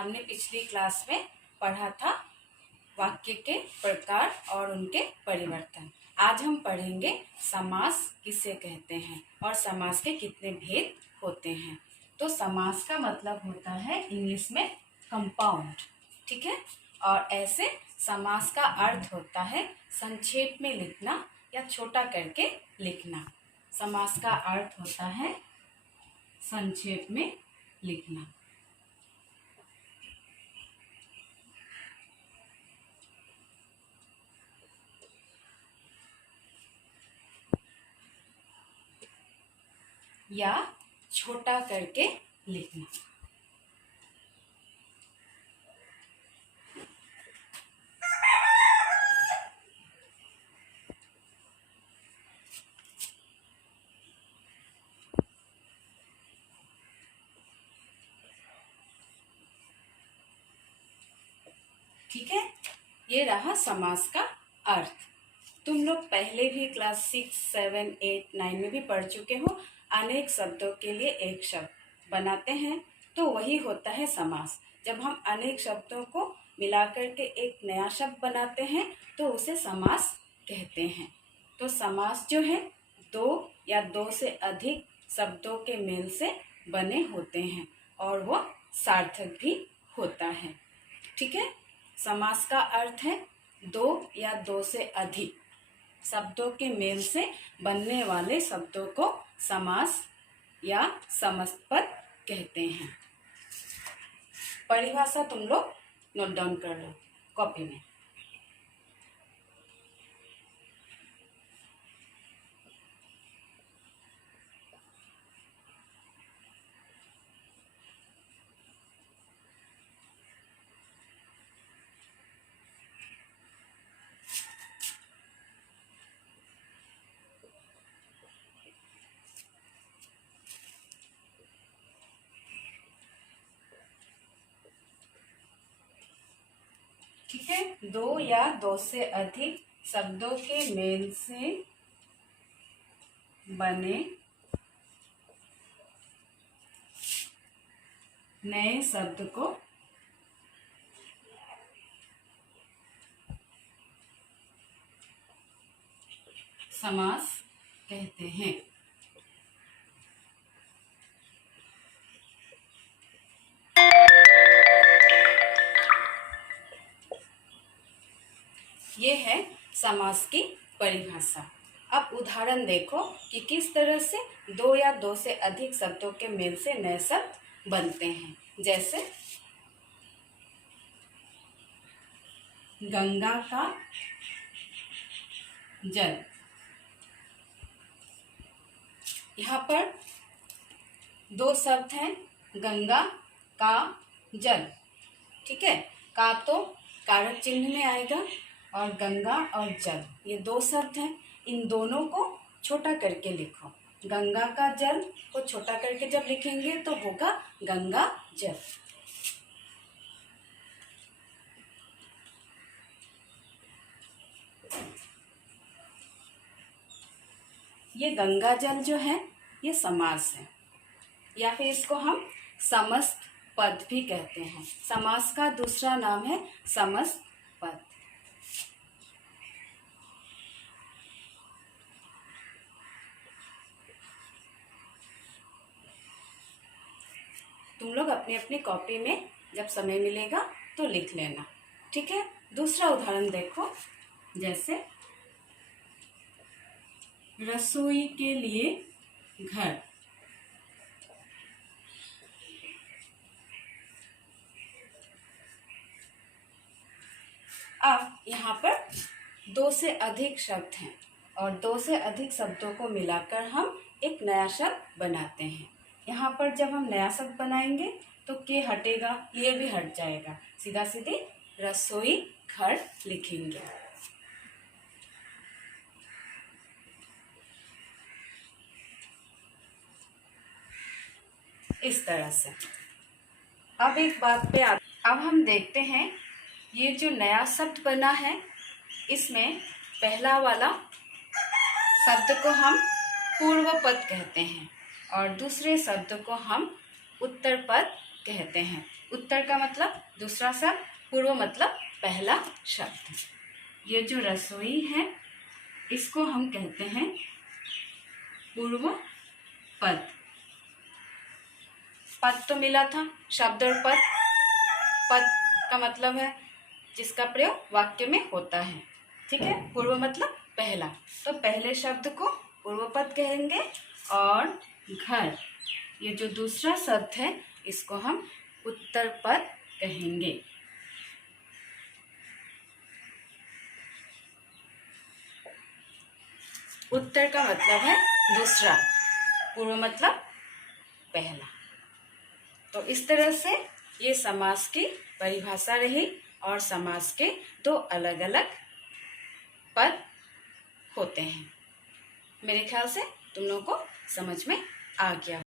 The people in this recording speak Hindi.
हमने पिछली क्लास में पढ़ा था वाक्य के प्रकार और उनके परिवर्तन। आज हम पढ़ेंगे समास किसे कहते हैं और समास के कितने भेद होते हैं। तो समास का मतलब होता है इंग्लिश में कंपाउंड, ठीक है। और ऐसे समास का अर्थ होता है संक्षेप में लिखना या छोटा करके लिखना। समास का अर्थ होता है संक्षेप में लिखना। या छोटा करके लिखना। ठीक है, ये रहा समास का अर्थ। तुम लोग पहले भी क्लास 6, 7, 8, 9 में भी पढ़ चुके हो। अनेक शब्दों के लिए एक शब्द बनाते हैं तो वही होता है समास। जब हम अनेक शब्दों को मिलाकर के एक नया शब्द बनाते हैं तो उसे समास कहते हैं। तो समास जो है दो या दो से अधिक शब्दों के मेल से बने होते हैं और वो सार्थक भी होता है। ठीक है, समास का अर्थ है दो या दो से अधिक शब्दों के मेल से बनने वाले शब्दों को समास या समस्तपद कहते हैं। परिभाषा तुम लोग नोट डाउन कर लो कॉपी में। ठीक है, दो या दो से अधिक शब्दों के मेल से बने नए शब्द को समास कहते हैं। ये है समास की परिभाषा। अब उदाहरण देखो कि किस तरह से दो या दो से अधिक शब्दों के मेल से नए शब्द बनते हैं। जैसे गंगा का जल। यहाँ पर दो शब्द हैं, गंगा का जल। ठीक है, का तो कारक चिन्ह में आएगा और गंगा और जल ये दो शब्द हैं। इन दोनों को छोटा करके लिखो। गंगा का जल को छोटा करके जब लिखेंगे तो होगा गंगा जल। ये गंगा जल जो है ये समास है या फिर इसको हम समस्त पद भी कहते हैं। समास का दूसरा नाम है समस्त पद। तुम लोग अपनी अपनी कॉपी में जब समय मिलेगा तो लिख लेना। ठीक है, दूसरा उदाहरण देखो। जैसे रसोई के लिए घर। अब यहाँ पर दो से अधिक शब्द हैं और दो से अधिक शब्दों को मिलाकर हम एक नया शब्द बनाते हैं। यहाँ पर जब हम नया शब्द बनाएंगे तो के हटेगा, ये भी हट जाएगा, सीधा सीधे रसोई घर लिखेंगे। इस तरह से। अब एक बात पे अब हम देखते हैं ये जो नया शब्द बना है इसमें पहला वाला शब्द को हम पूर्व पद कहते हैं और दूसरे शब्द को हम उत्तर पद कहते हैं। उत्तर का मतलब दूसरा शब्द, पूर्व मतलब पहला शब्द। ये जो रसोई है इसको हम कहते हैं पूर्व पद। पद तो मिला था, शब्द और पद। पद का मतलब है जिसका प्रयोग वाक्य में होता है, ठीक है। पूर्व मतलब पहला, तो पहले शब्द को पूर्व पद कहेंगे। और घर, ये जो दूसरा शब्द है इसको हम उत्तर पद कहेंगे। उत्तर का मतलब है दूसरा, पूर्व मतलब पहला। तो इस तरह से ये समास की परिभाषा रही और समास के दो अलग अलग पद होते हैं। मेरे ख्याल से तुम लोगों को समझ में आ गया।